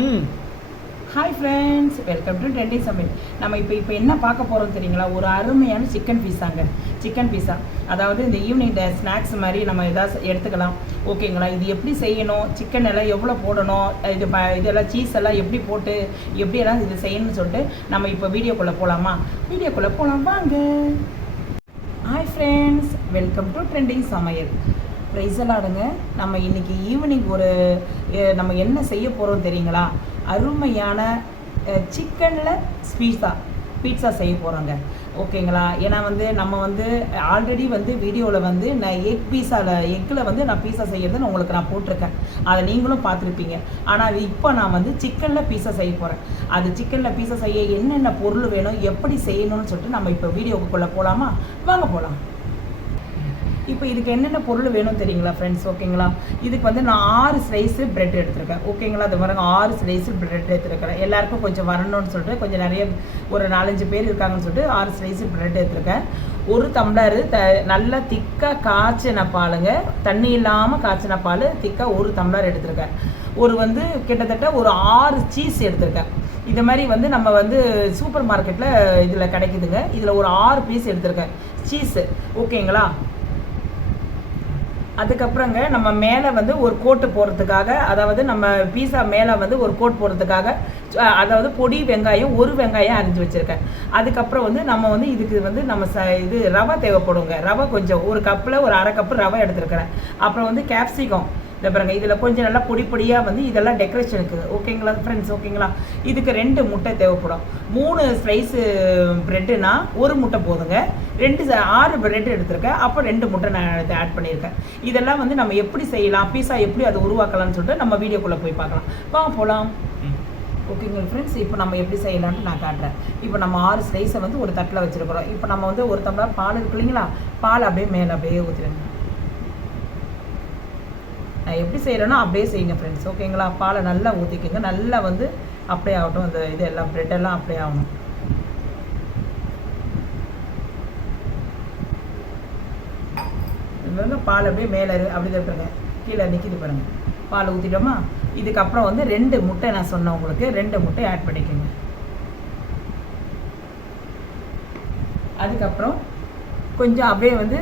ம். Hi friends welcome to trendy சமையல் நம்ம இப்போ இப்போ என்ன பார்க்க போகிறோம் தெரியுங்களா? ஒரு அருமையான சிக்கன் பீஸாங்க சிக்கன் பீஸா அதாவது இந்த ஈவினிங் இந்த ஸ்நாக்ஸ் மாதிரி நம்ம எதாவது எடுத்துக்கலாம். ஓகேங்களா இது எப்படி செய்யணும்? சிக்கன் எல்லாம் எவ்வளோ போடணும்? இது ப இதெல்லாம் சீஸ் எல்லாம் எப்படி போட்டு எப்படி எல்லாம் இது செய்யணும்னு சொல்லிட்டு நம்ம இப்போ வீடியோக்குள்ளே போகலாமா வீடியோக்குள்ளே போகலாம் வாங்க. Hi friends welcome to trending சமையல் ப்ரைஸலாடுங்க நம்ம இன்னைக்கு ஈவினிங் ஒரு நம்ம என்ன செய்ய போகிறோம் தெரியுங்களா? அருமையான சிக்கனில் பீட்சா பீட்சா செய்ய போகிறோங்க ஓகேங்களா ஏன்னா வந்து நம்ம வந்து ஆல்ரெடி வந்து வீடியோவில் வந்து நான் எக் பீஸாவில் எக்கில் வந்து நான் பீஸா செய்யறதுன்னு உங்களுக்கு நான் போட்டிருக்கேன். அதை நீங்களும் பார்த்துருப்பீங்க. ஆனால் இப்போ நான் வந்து சிக்கனில் பீஸா செய்ய போகிறேன் அது சிக்கனில் பீஸா செய்ய என்னென்ன பொருள் வேணும் எப்படி செய்யணும்னு சொல்லிட்டு நம்ம இப்போ வீடியோக்குள்ளே போகலாமா வாங்க போகலாம் இப்போ இதுக்கு என்னென்ன பொருள் வேணும் தெரியுங்களா ஃப்ரெண்ட்ஸ் ஓகேங்களா? இதுக்கு வந்து நான் ஆறு ஸ்லைஸு பிரெட் எடுத்திருக்கேன். ஓகேங்களா? அது பாருங்க ஆறு ஸ்லைஸு பிரெட் எடுத்துருக்கேன். எல்லாருக்கும் கொஞ்சம் வரணும்னு சொல்லிட்டு கொஞ்சம் நிறைய ஒரு நாலஞ்சு பேர் இருக்காங்கன்னு சொல்லிட்டு ஆறு ஸ்லைஸு பிரெட் எடுத்திருக்கேன். ஒரு டம்ளரு த நல்லா திக்காக காய்ச்சின பாலுங்க தண்ணி இல்லாமல் காய்ச்சின பால் திக்காக ஒரு டம்ளர் எடுத்திருக்கேன். ஒரு வந்து கிட்டத்தட்ட ஒரு ஆறு சீஸ் எடுத்திருக்கேன். இது மாதிரி வந்து நம்ம வந்து சூப்பர் மார்க்கெட்டில் இதில் கிடைக்குதுங்க. இதில் ஒரு ஆறு பீஸ் எடுத்திருக்கேன். சீஸு ஓகேங்களா? அதுக்கப்புறங்க நம்ம மேலே வந்து ஒரு கோட்டு போடுறதுக்காக அதாவது நம்ம பீஸா மேலே வந்து ஒரு கோட் போடுறதுக்காக அதாவது பொடி வெங்காயம் ஒரு வெங்காயம் அரிஞ்சு வச்சுருக்கேன். அதுக்கப்புறம் வந்து நம்ம வந்து இதுக்கு வந்து நம்ம ச இது ரவை தேவைப்படுங்க. ரவை கொஞ்சம் ஒரு கப்பில் ஒரு அரை கப்பு ரவை எடுத்துருக்கிறேன். அப்புறம் வந்து கேப்சிகம் இந்த பாருங்க இதில் கொஞ்சம் நல்லா பொடி பொடியாக வந்து இதெல்லாம் டெக்கரேஷனுக்கு ஓகேங்களா ஃப்ரெண்ட்ஸ் ஓகேங்களா இதுக்கு ரெண்டு முட்டை தேவைப்படும். மூணு ஸ்லைஸு ப்ரெட்டுனா ஒரு முட்டை போதுங்க. ரெண்டு ஆறு பிரெட் எடுத்திருக்கேன். அப்போ ரெண்டு முட்டை நான் ஆட் பண்ணியிருக்கேன். இதெல்லாம் வந்து நம்ம எப்படி செய்யலாம்? பீஸா எப்படி அதை உருவாக்கலாம்னு சொல்லிட்டு நம்ம வீடியோக்குள்ளே போய் பார்க்கலாம். வாங்க போகலாம் ஓகேங்க ஃப்ரெண்ட்ஸ் இப்போ நம்ம எப்படி செய்யலாம்னு நான் காட்டுறேன். இப்போ நம்ம ஆறு ஸ்லைஸை வந்து ஒரு தட்டில் வச்சுருக்குறோம். இப்போ நம்ம வந்து ஒரு டம்ளர் பால் இருக்கு இல்லைங்களா? பால் அப்படியே மேலே அப்படியே ஊற்றிடுங்க நான் எப்படி செய்கிறேனோ அப்படியே செய்யுங்க ஃப்ரெண்ட்ஸ் ஓகேங்களா பாலை நல்லா ஊற்றிக்கோங்க நல்லா வந்து அப்படியே ஆகட்டும். அந்த இது எல்லாம் ப்ரெட்டெல்லாம் எல்லாம் அப்படியே ஆகணும். பாருங்க பால் அப்படியே மேலே அப்படி தட்டுருங்க கீழே நிற்கிது பாருங்க. பால் ஊற்றிட்டோமா இதுக்கப்புறம் வந்து ரெண்டு முட்டை நான் சொன்னேன் உங்களுக்கு ரெண்டு முட்டை ஆட் பண்ணிக்கோங்க. அதுக்கப்புறம் கொஞ்சம் அப்படியே வந்து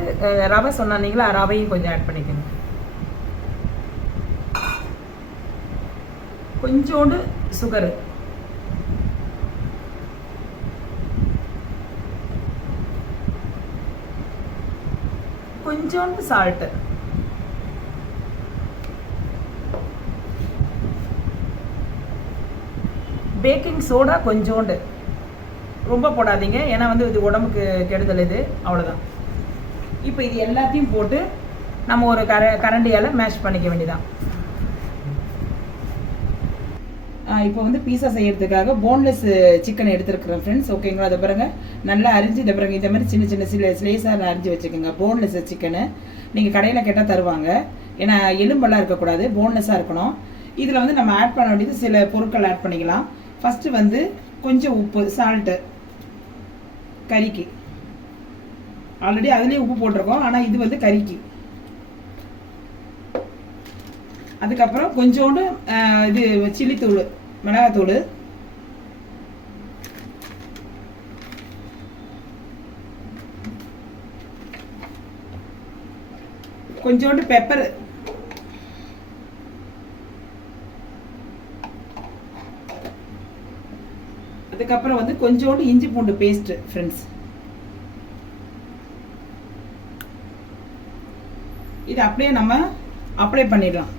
ரவை சொன்னீங்களா ரவையும் கொஞ்சம் ஆட் பண்ணிக்கோங்க. கொஞ்சோண்டு சுகரு கொஞ்சோண்டு சால்ட்டு பேக்கிங் சோடா கொஞ்சோண்டு. ரொம்ப போடாதீங்க ஏன்னா வந்து இது உடம்புக்கு கெடுதல் இது. அவ்வளோதான் இப்போ இது எல்லாத்தையும் போட்டு நம்ம ஒரு கர கரண்டியால் மேஷ் பண்ணிக்க வேண்டியதான் இப்போ வந்து பீஸா செய்யறதுக்காக போன்லெஸ் சிக்கன் எடுத்துருக்குறேன் ஃப்ரெண்ட்ஸ் ஓகேங்களா அதை பாருங்க. நல்லா அரிஞ்சு இதை பாருங்க. இந்த மாதிரி சின்ன சின்ன சில ஸ்லேஸாக அரிஞ்சு வச்சுக்கோங்க. போன்லெஸ் சிக்கனு நீங்கள் கடையில் கேட்டால் தருவாங்க. ஏன்னா எலும்பெல்லாம் இருக்கக்கூடாது. போன்லெஸ்ஸாக இருக்கணும். இதில் வந்து நம்ம ஆட் பண்ண வேண்டியது சில பொருட்கள் ஆட் பண்ணிக்கலாம். ஃபஸ்ட்டு வந்து கொஞ்சம் உப்பு சால்ட்டு கறிக்கு. ஆல்ரெடி அதுலேயே உப்பு போட்டிருக்கோம். ஆனால் இது வந்து கறிக்கு. அதுக்கப்புறம் கொஞ்சோண்டு இது சில்லித்தூள் மிளகாத்தூள். கொஞ்சோண்டு பெப்பர். அதுக்கப்புறம் வந்து கொஞ்சோண்டு இஞ்சி பூண்டு பேஸ்ட் ஃப்ரெண்ட்ஸ் இது அப்படியே நம்ம அப்ளை பண்ணிடலாம்.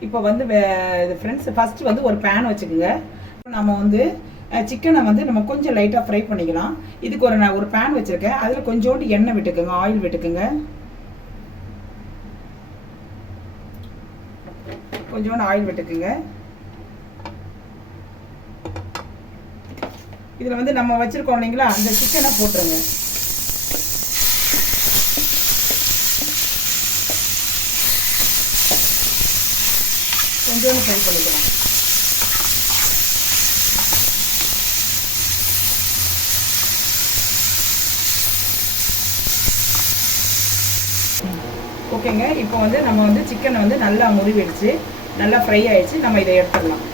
இப்போ வந்து வே- இது ஃப்ரெண்ட்ஸ் ஃபஸ்ட்டு வந்து ஒரு பேன் வச்சுக்கோங்க. நம்ம வந்து சிக்கனை வந்து நம்ம கொஞ்சம் லைட்டாக ஃப்ரை பண்ணிக்கலாம். இதுக்கு ஒரு நான் ஒரு பேன் வச்சுருக்கேன். அதில் கொஞ்சோண்டு எண்ணெய் விட்டுக்குங்க ஆயில் விட்டுக்குங்க. கொஞ்சோண்டு ஆயில் விட்டுக்குங்க. இதில் வந்து நம்ம வச்சுருக்கோம் இல்லைங்களா? அந்த சிக்கனை போட்டுருங்க. கொஞ்சோண்டு ஃப்ரை பண்ணிக்கலாம். ஓகேங்க இப்போ வந்து நம்ம வந்து சிக்கனை வந்து நல்லா முறிவெடிச்சு நல்லா ஃப்ரை ஆயிடுச்சு. நம்ம இதை எடுத்துடலாம்.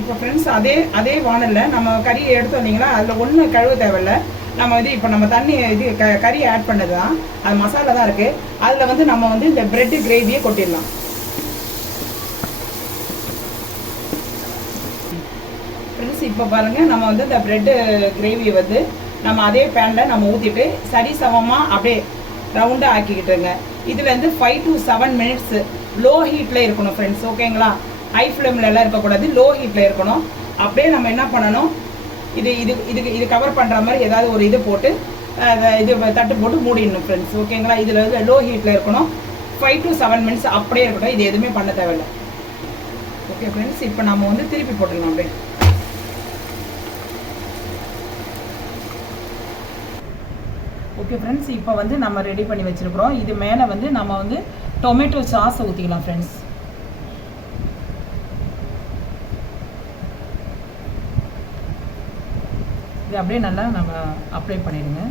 இப்போ ஃப்ரெண்ட்ஸ் அதே அதே வானலில் நம்ம கறியை எடுத்து வந்தீங்கன்னா அதில் ஒன்றும் கழுவ தேவையில்ல. நம்ம வந்து இப்போ நம்ம தண்ணி இது க கறி ஆட் பண்ணது தான் அது மசாலா தான் இருக்குது அதில் வந்து நம்ம வந்து இந்த ப்ரெட்டு கிரேவியை கொட்டிடலாம். இப்போ பாருங்கள் நம்ம வந்து இந்த பிரெட்டு கிரேவியை வந்து நம்ம அதே பேனில் நம்ம ஊற்றிட்டு சரி சமமாக அப்படியே ரவுண்டாக ஆக்கிக்கிட்டுருங்க. இது வந்து five to seven minutes low ஹீட்டில் இருக்கணும் ஃப்ரெண்ட்ஸ் ஓகேங்களா ஹை ஃப்ளேம்லலாம் இருக்கக்கூடாது. லோ ஹீட்டில் இருக்கணும். அப்படியே நம்ம என்ன பண்ணணும்? இது இது இதுக்கு இது கவர் பண்ணுற மாதிரி ஏதாவது ஒரு இது போட்டு அதை இது தட்டு போட்டு மூடிடணும் ஃப்ரெண்ட்ஸ் ஓகேங்களா இதில் வந்து லோ ஹீட்டில் இருக்கணும். ஃபைவ் டு செவன் மினிட்ஸ் அப்படியே இருக்கட்டும். இது எதுவுமே பண்ண தேவையில்லை. ஓகே ஃப்ரெண்ட்ஸ் இப்போ நம்ம வந்து திருப்பி போட்டுடலாம் அப்படியே. ஓகே ஃப்ரெண்ட்ஸ் இப்போ வந்து நம்ம ரெடி பண்ணி வச்சுருக்குறோம். இது மேலே வந்து நம்ம வந்து டொமேட்டோ சாஸை ஊற்றிக்கலாம் ஃப்ரெண்ட்ஸ் இது அப்படியே நல்லா நம்ம அப்ளை பண்ணிடுங்க.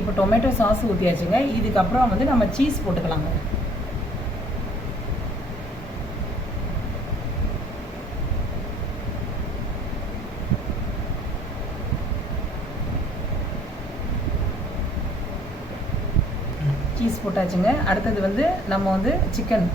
இப்போ டொமேட்டோ சாஸ் ஊற்றியாச்சுங்க இதுக்கப்புறம் வந்து நம்ம சீஸ் போட்டுக்கலாங்க. சீஸ் போட்டாச்சுங்க. அடுத்தது வந்து நம்ம வந்து சிக்கன்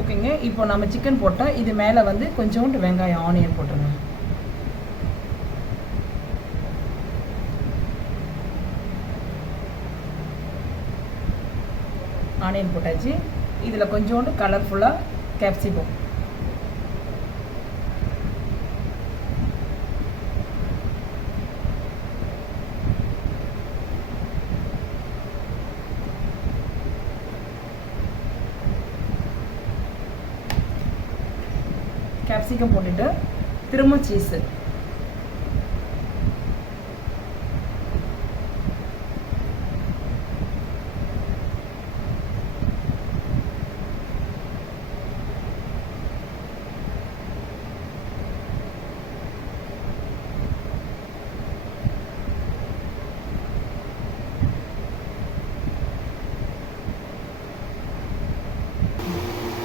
ஓகேங்க இப்போ நம்ம சிக்கன் போட்டால் இது மேலே வந்து கொஞ்சோண்டு வெங்காயம் ஆனியன் போட்டுருங்க. ஆனியன் போட்டாச்சு. இதில் கொஞ்சோண்டு கலர்ஃபுல்லாக கேப்சிகம் கேப்சிகம் போட்டுட்டு திரும்ப சீஸு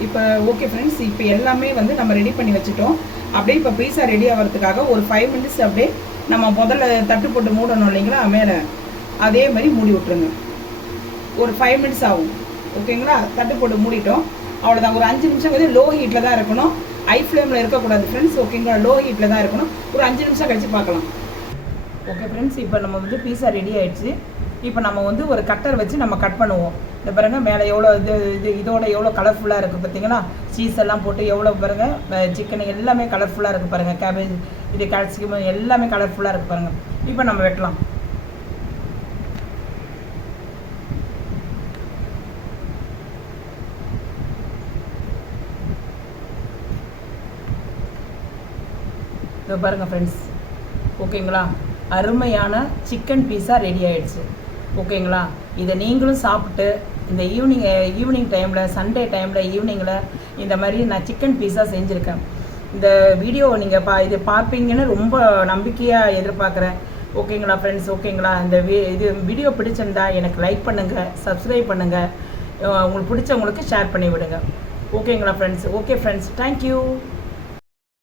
இப்போ ஓகே ஃப்ரெண்ட்ஸ் இப்போ எல்லாமே வந்து நம்ம ரெடி பண்ணி வச்சுட்டோம். அப்படியே இப்போ பீஸா ரெடி ஆகிறதுக்காக ஒரு ஃபைவ் மினிட்ஸ் அப்படியே நம்ம முதல்ல தட்டு போட்டு மூடணும் இல்லைங்களா மேலே. அதே மாதிரி மூடி விட்ருங்க ஒரு ஃபைவ் மினிட்ஸ் ஆகும். ஓகேங்களா தட்டு போட்டு மூடிட்டோம். அவ்வளோதான் ஒரு அஞ்சு நிமிஷம் வந்து லோ ஹீட்டில் தான் இருக்கணும். ஐ ஃப்ளேமில் இருக்கக்கூடாது ஃப்ரெண்ட்ஸ் ஓகேங்களா லோ ஹீட்டில் தான் இருக்கணும். ஒரு அஞ்சு நிமிஷம் கழிச்சு பார்க்கலாம். ஓகே ஃப்ரெண்ட்ஸ் இப்போ நம்ம வந்து பீஸா ரெடி ஆயிடுச்சு. இப்போ நம்ம வந்து ஒரு கட்டர் வச்சு நம்ம கட் பண்ணுவோம். இந்த பாருங்க மேலே எவ்வளோ இது இது இதோட எவ்வளோ கலர்ஃபுல்லாக இருக்குது பார்த்தீங்களா சீஸ் எல்லாம் போட்டு எவ்வளோ பாருங்க சிக்கன் எல்லாமே கலர்ஃபுல்லாக இருக்குது பாருங்க. கேபேஜ் இது கேல்சியம் எல்லாமே கலர்ஃபுல்லாக இருக்குது பாருங்க. இப்போ நம்ம வெட்டலாம். இதோ பாருங்க ஃப்ரெண்ட்ஸ் ஓகேங்களா அருமையான சிக்கன் பீஸா ரெடி ஆயிடுச்சு. ஓகேங்களா? இதை நீங்களும் சாப்பிட்டு இந்த ஈவினிங் ஈவினிங் டைமில் சண்டே டைமில் ஈவினிங்கில் இந்த மாதிரி நான் சிக்கன் பீஸா செஞ்சுருக்கேன். இந்த வீடியோ நீங்கள் பா இது பார்ப்பீங்கன்னு ரொம்ப நம்பிக்கையாக எதிர்பார்க்குறேன். ஓகேங்களா ஃப்ரெண்ட்ஸ் ஓகேங்களா? இந்த வி இது வீடியோ பிடிச்சிருந்தா எனக்கு லைக் பண்ணுங்கள் சப்ஸ்கிரைப் பண்ணுங்கள் உங்களுக்கு பிடிச்சவங்களுக்கு ஷேர் பண்ணி விடுங்க ஓகேங்களா ஃப்ரெண்ட்ஸ் ஓகே ஃப்ரெண்ட்ஸ் தேங்க்யூ